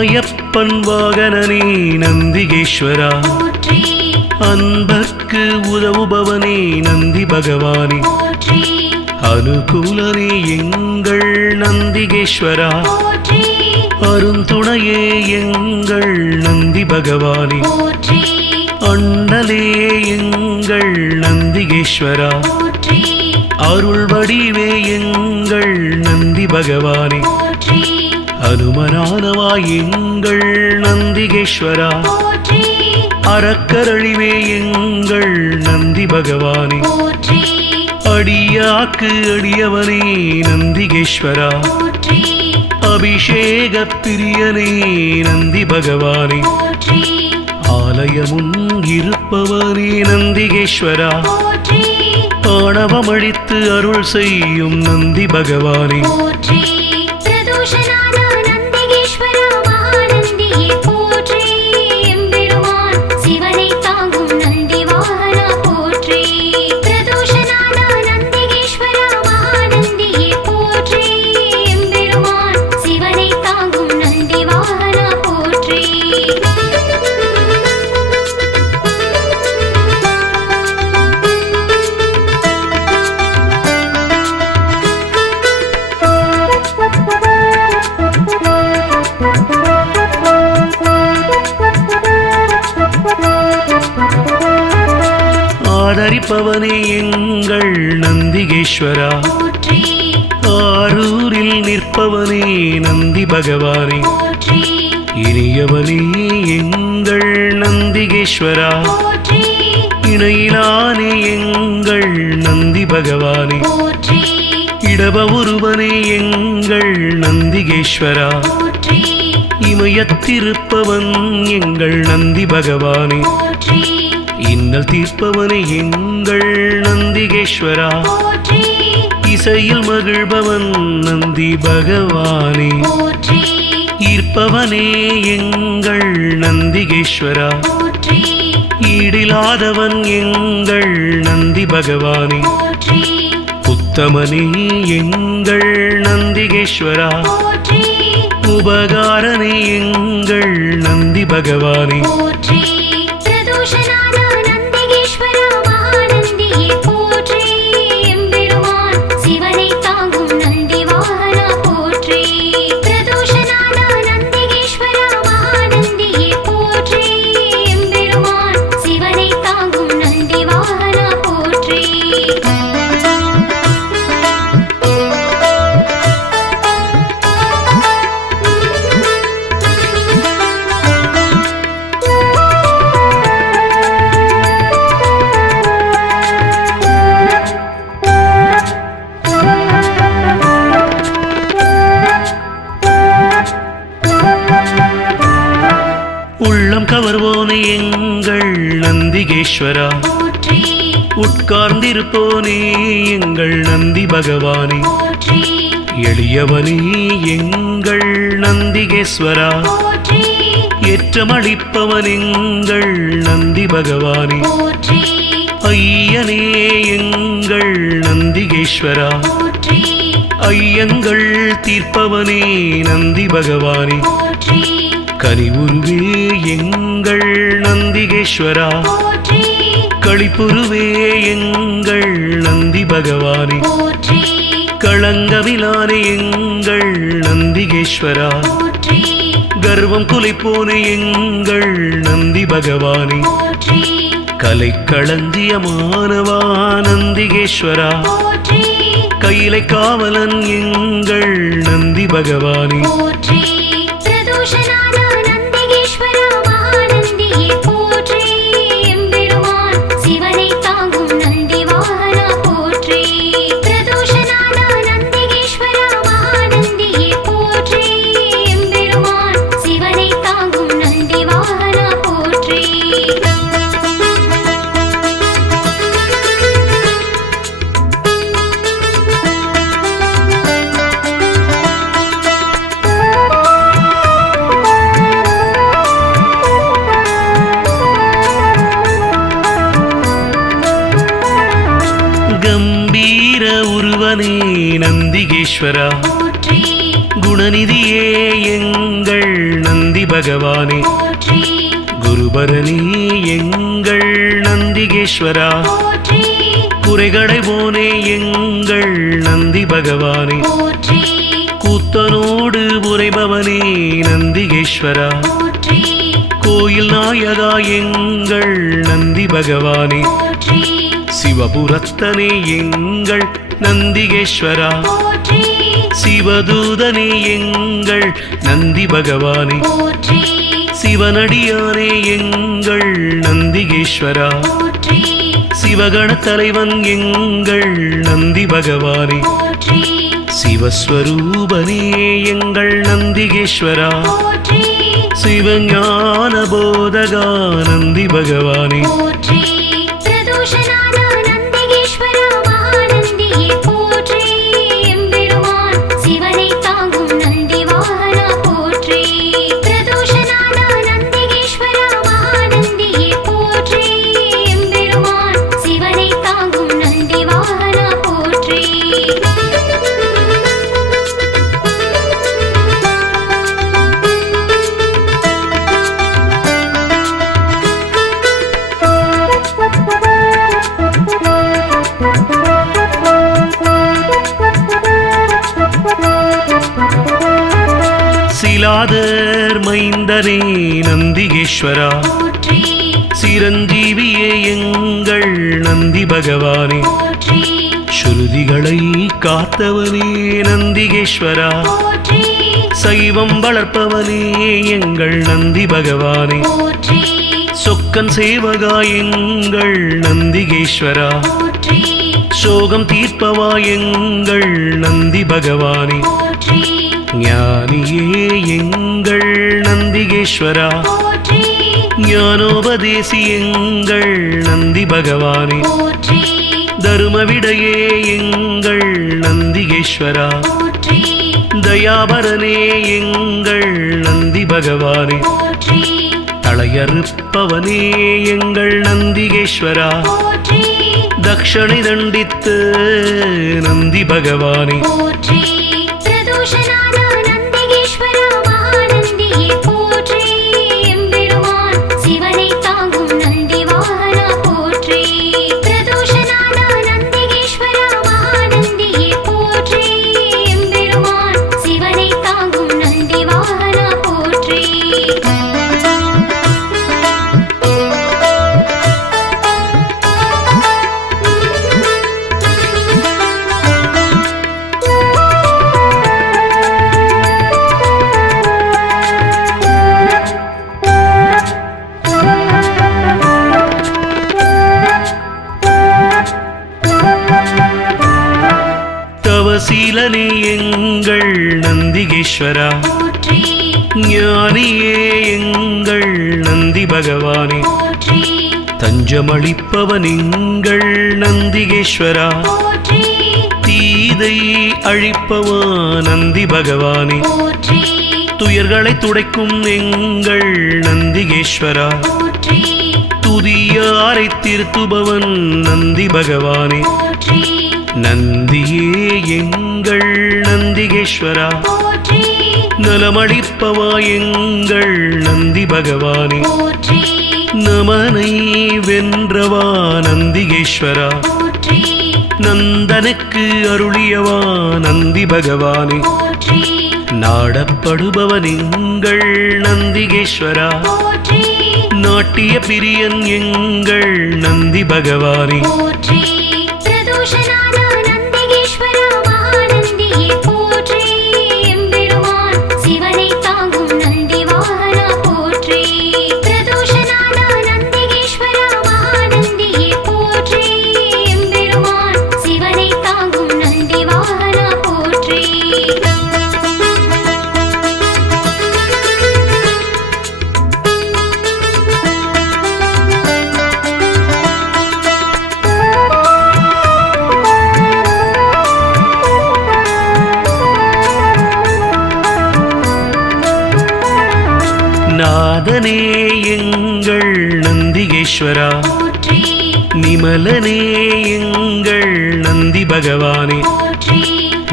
அம்மையப்பன் வாகனனே நந்திகேஸ்வரா போற்றி அன்பர்க்கு உதவுபவனே நந்தி பகவானே போற்றி அனுகூலனே எங்கள் நந்திகேஸ்வரா போற்றி அருந்துணையே எங்கள் நந்தி பகவானே போற்றி அண்ணலே எங்கள் நந்திகேஸ்வரா போற்றி அருள் வடிவே எங்கள் நந்தி பகவானே போற்றி அனுமனானவா எங்கள் நந்திகேஸ்வரா போற்றி அறக்கரழிவே எங்கள் நந்தி பகவானே போற்றி அடியாக்கு அடியவனே நந்திகேஸ்வரா போற்றி அபிஷேக பிரியனே நந்தி பகவானே போற்றி ஆலயமுன் இருப்பவனே நந்திகேஸ்வரா போற்றி ஆணவமழித்து அருள் செய்யும் நந்தி பகவானே போற்றி பிரதோஷநாத நந்திகேஸ்வரா மகாநந்தியே போற்றி எம்பெருமான் சிவனை தாங்கும் நந்தி வாகனா போற்றி பிரதோஷநாத நந்திகேஸ்வரா மகாநந்தியே போற்றி எம்பெருமான் சிவனை தாங்கும் நந்தி வாகனா போற்றி ஆதரிப்பவனே எங்கள் நந்திகேஸ்வரா போற்றி ஆரூரில் நிற்பவனே நந்தி பகவானே போற்றி இனியவனே எங்கள் நந்திகேஸ்வரா போற்றி இணையிலானே எங்கள் நந்தி பகவானே போற்றி இடப ஒருவனே எங்கள் நந்திகேஸ்வரா போற்றி இமயத்திருப்பவன் எங்கள் நந்தி பகவானே போற்றி இன்னல் தீர்ப்பவனே எங்கள் நந்திகேஸ்வரா போற்றி இசையில் மகிழ்பவன் நந்தி பகவானே போற்றி ஈர்ப்பவனே எங்கள் நந்திகேஸ்வரா போற்றி ஈடிலாதவன் எங்கள் நந்தி பகவானே போற்றி உத்தமனே எங்கள் நந்திகேஸ்வரா போற்றி உபகாரனே எங்கள் நந்தி பகவானே போற்றி பிரதோஷநாத நந்திகேஸ்வரா மகாநந்தியே போற்றி எம்பெருமான் சிவனை தாங்கும் நந்தி வாகனா போற்றி பிரதோஷநாத நந்திகேஸ்வரா மகாநந்தியே போற்றி எம்பெருமான் சிவனை தாங்கும் நந்தி வாகனா போற்றி உள்ளம் கவர்வோனே எங்கள் நந்திகேஸ்வரா போற்றி உட்கார்ந்திருப்போனே எங்கள் நந்தி பகவானே போற்றி எளியவனே எங்கள் நந்திகேஸ்வரா போற்றி ஏற்றமளிப்பவன் எங்கள் நந்தி பகவானே போற்றி ஐயனே எங்கள் நந்திகேஸ்வரா போற்றி ஐயங்கள் தீர்ப்பவனே நந்தி பகவானே போற்றி கனிவுருவே எங்கள் நந்திகேஸ்வரா போற்றி களிப்புருவே எங்கள் நந்தி பகவானே போற்றி களங்கவிலானே எங்கள் நந்திகேஸ்வரா போற்றி கர்வம் குலைப்போனே எங்கள் நந்தி பகவானே போற்றி கலை களஞ்சியமானவா நந்திகேஸ்வரா போற்றி கையிலை காவலன் எங்கள் நந்தி பகவானே போற்றி பிரதோஷநாத நந்திகேஸ்வரா மகாநந்தியே போற்றி எம்பெருமான் சிவனை தாங்கும் நந்தி வாகனா போற்றி பிரதோஷநாத நந்திகேஸ்வரா மகாநந்தியே போற்றி எம்பெருமான் சிவனை தாங்கும் நந்தி வாகனா போற்றி கம்பீர உருவனே நந்திகேஸ்வரா போற்றி குணநிதியே எங்கள் நந்தி பகவானே போற்றி குருபரணி எங்கள் நந்திகேஸ்வரா போற்றி குறைகளைவோனே எங்கள் நந்தி பகவானே போற்றி கூத்தனோடு உரைபவனே நந்திகேஸ்வரா போற்றி கோயில் நாயகா எங்கள் நந்தி பகவானே போற்றி சிவபுரத்தனே எங்கள் நந்திகேஸ்வரா போற்றி சிவதூதனே எங்கள் நந்தி பகவானே போற்றி சிவனடியானே எங்கள் நந்திகேஸ்வரா போற்றி சிவகண தலைவன் எங்கள் நந்தி பகவானே போற்றி சிவஸ்வரூபனே எங்கள் நந்திகேஸ்வரா போற்றி சிவஞான போதகா நந்தி பகவானே போற்றி பிரதோஷநாத நந்திகேஸ்வரா மகாநந்தியே போற்றி எம்பெருமான் சிவனை தாங்கும் நந்தி வாகனா போற்றி பிரதோஷநாத நந்திகேஸ்வரா மகாநந்தியே போற்றி எம்பெருமான் சிவனை தாங்கும் நந்தி வாகனா போற்றி சிலாதர் மைந்தனே நந்திகேஸ்வரா போற்றி சிரஞ்சீவியே எங்கள் நந்தி பகவானே போற்றி ஸ்ருதிகளை காத்தவனே நந்திகேஸ்வரா போற்றி சைவம் வளர்ப்பவனே எங்கள் நந்தி பகவானே போற்றி சொக்கன் சேவகா எங்கள் நந்திகேஸ்வரா போற்றி சோகம் தீர்ப்பவா எங்கள் நந்தி பகவானே போற்றி ஞானியே எங்கள் நந்திகேஸ்வரா போற்றி ஞானோபதேசி எங்கள் நந்தி பகவானே போற்றி தருமவிடையே எங்கள் நந்திகேஸ்வரா போற்றி தயாபரனே எங்கள் நந்தி பகவானே போற்றி தளையறுப்பவனே எங்கள் நந்திகேஸ்வரா போற்றி தக்ஷணை தண்டித்து நந்தி பகவானே போற்றி பிரதோஷநாத நந்திகேஸ்வரா மகாநந்தியே போற்றி எம்பெருமான் சிவனை தாங்கும் நந்தி வாகனா போற்றி பிரதோஷநாத நந்திகேஸ்வரா மகாநந்தியே போற்றி எம்பெருமான் சிவனை தாங்கும் நந்தி வாகனா போற்றி தவசீலனே எங்கள் நந்திகேஸ்வரா போற்றி ஞானியே எங்கள் நந்தி பகவானே போற்றி தஞ்சமளிப்பவன் எங்கள் நந்திகேஸ்வரா போற்றி தீதை அழிப்பவா நந்தி பகவானே போற்றி துயர்களை துடைக்கும் எங்கள் நந்திகேஸ்வரா போற்றி துதியாரை திருத்துபவன் நந்தி பகவானே போற்றி நந்தியே எங்கள் நந்திகேஸ்வரா போற்றி நலமளிப்பவா எங்கள் நந்தி பகவானே போற்றி நமனை வென்றவா நந்திகேஸ்வரா போற்றி நந்தனுக்கு அருளியவா நந்தி பகவானே போற்றி நாடப்படுபவன் எங்கள் நந்திகேஸ்வரா போற்றி நாட்டிய பிரியன் எங்கள் நந்தி பகவானே போற்றி பிரதோஷநாத நந்திகேஸ்வரா மகாநந்தியே போற்றி எம்பெருமான் சிவனை தாங்கும் நந்தி வாகனா போற்றி பிரதோஷநாத நந்திகேஸ்வரா மகாநந்தியே போற்றி எம்பெருமான் சிவனை தாங்கும் நந்தி வாகனா போற்றி நாதனே எங்கள் நந்திகேஸ்வரா போற்றி நிமலனே எங்கள் நந்தி பகவானே போற்றி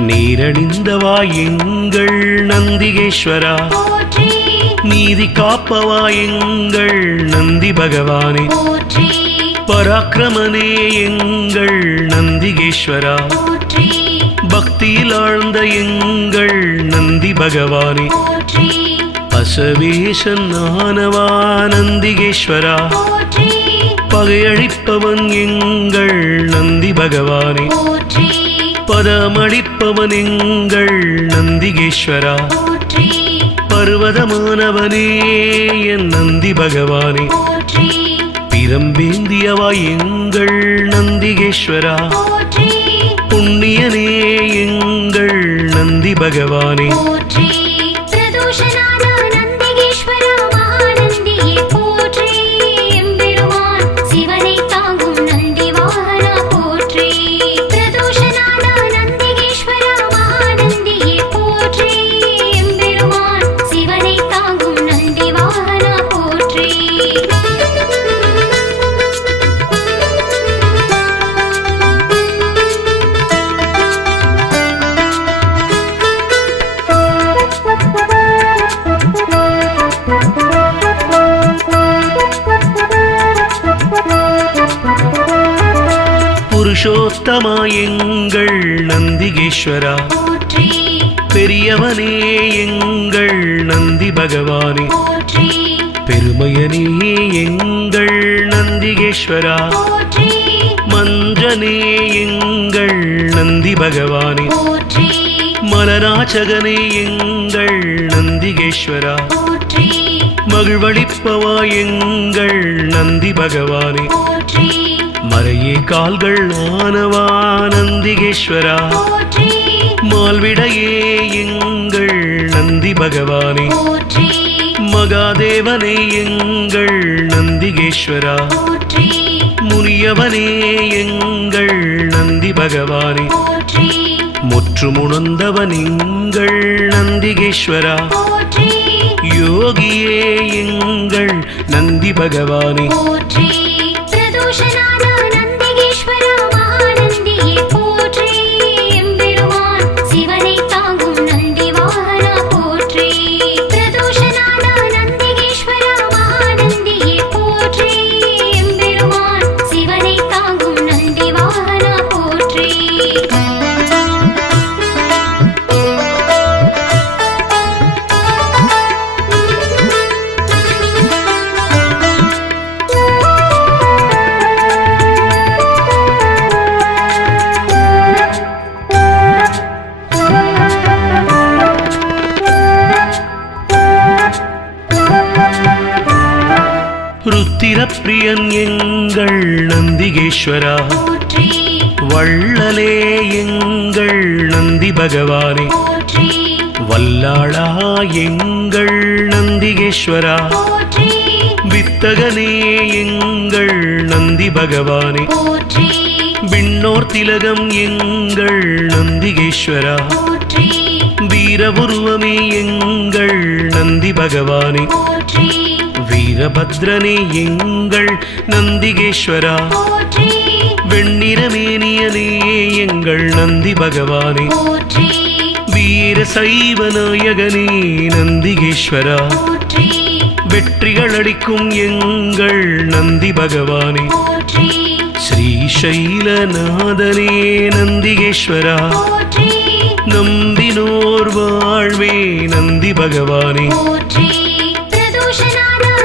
நீரணிந்தவா எங்கள் நந்திகேஸ்வரா போற்றி நீதி காப்பவா எங்கள் நந்தி பகவானே போற்றி பராக்கிரமனே எங்கள் நந்திகேஸ்வரா போற்றி பக்தியில் ஆழ்ந்த எங்கள் நந்தி பகவானே போற்றி அசவேசன் ஆனவா நந்திகேஸ்வரா போற்றி பகையழிப்பவன் எங்கள் நந்தி பகவானே போற்றி பதமளிப்பவன் எங்கள் நந்திகேஸ்வரா போற்றி பர்வதமானவனே என் நந்தி பகவானே போற்றி பிரம்பேந்தியவா எங்கள் நந்திகேஸ்வரா போற்றி புண்ணியனே எங்கள் நந்தி பகவானே போற்றி பிரதோஷநாத நந்திகேஸ்வரா மகாநந்தியே போற்றி எம்பெருமான் சிவனை தாங்கும் நந்தி வாகனா போற்றி பிரதோஷநாத நந்திகேஸ்வரா மகாநந்தியே போற்றி எம்பெருமான் சிவனை தாங்கும் நந்தி வாகனா போற்றி புருஷோத்தமா எங்கள் நந்திகேஸ்வரா போற்றி பெரியவனே எங்கள் நந்தி பகவானே போற்றி பெருமையனே எங்கள் நந்திகேஸ்வரா போற்றி மஞ்சனே எங்கள் நந்தி பகவானே போற்றி மலராச்சகனே எங்கள் நந்திகேஸ்வரா போற்றி மகிழ்வளிப்பவா எங்கள் நந்தி பகவானே போற்றி மறையே கால்கள் ஆனவா நந்திகேஸ்வரா போற்றி மால்விடையே எங்கள் நந்தி பகவானே போற்றி மகாதேவனே எங்கள் நந்திகேஸ்வரா போற்றி முனியவனே எங்கள் நந்தி பகவானே போற்றி முற்றுமுணர்ந்தவன் எங்கள் நந்திகேஸ்வரா போற்றி யோகியே எங்கள் நந்தி பகவானே போற்றி பிரதோஷநாத நந்திகேஸ்வரா மகாநந்தியே போற்றி எம்பெருமான் சிவனை தாங்கும் நந்தி வாகனா போற்றி பிரதோஷநாத நந்திகேஸ்வரா மகாநந்தியே போற்றி எம்பெருமான் சிவனை தாங்கும் நந்தி வாகனா போற்றி ருத்திரப்பிரியன் எங்கள் நந்திகேஸ்வரா போற்றி வள்ளலே எங்கள் நந்தி பகவானே போற்றி வல்லாளா எங்கள் நந்திகேஸ்வரா போற்றி வித்தகனே எங்கள் நந்தி பகவானே போற்றி விண்ணோர் திலகம் எங்கள் நந்திகேஸ்வரா போற்றி வீரபுருவமே எங்கள் நந்தி பகவானே போற்றி வீரபத்ரனே எங்கள் நந்திகேஸ்வரா போற்றி வெண்ணிறமேனியனே எங்கள் நந்தி பகவானே போற்றி வீர சைவ நாயகனே நந்திகேஸ்வரா போற்றி வெற்றிகள் அளிக்கும் எங்கள் நந்தி பகவானே போற்றி ஸ்ரீசைலநாதனே நந்திகேஸ்வரா போற்றி நம்பினோர் வாழ்வே நந்தி பகவானே போற்றி பிரதோஷநாத